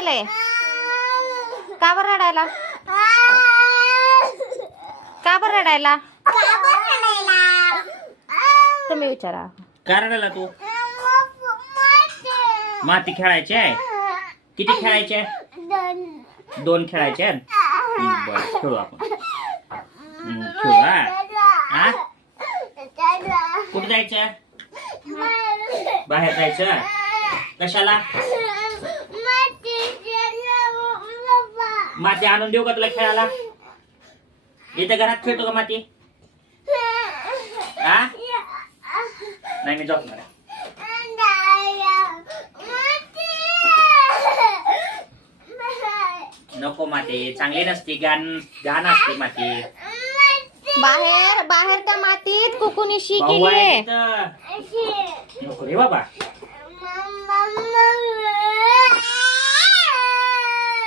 झालंय? का बरं रडायला? का बरं रडायला? तुम्ही विचारा. का रडायला तू? माती खेळायची आहे? किती खेळायचे आहे? 2 खेळायचे आहेत. बरं खेळू आपण. खेळू हा. कुठे जायचं? बाहेर जायचं. कशाला? माती आणून देऊ का तुला खेळायला? इथं घरात खेळतो का माती? हा नाही मी झोपणार. नको माती चांगली नसती. घाण असते माती. बाहेर बाहेर त्या मातीत कुकुनी शी भाऊ केली आहे आहे. तिथं. नको रे बाबा.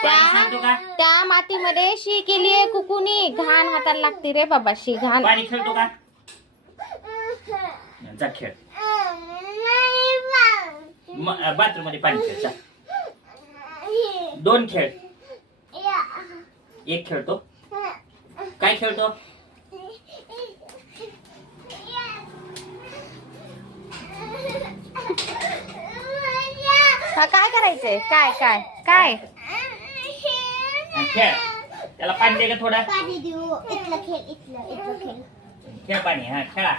पाणी सांगतो का? त्या मातीमध्ये शी केली आहे कुकुनी. घाण हाताला लागते रे बाबा शी. घाण. पाणी खेळतो का? जा खेळ. बाथरूम मध्ये पाणी खेळ. 2 खेळ. 1 खेळतो. काय खेळतो? हा काय करायचंय? काय काय काय? खेळ. त्याला पाणी दे का थोडं? पाणी देऊ. इथलं खेळ. खेळ पाणी. हा खेळा.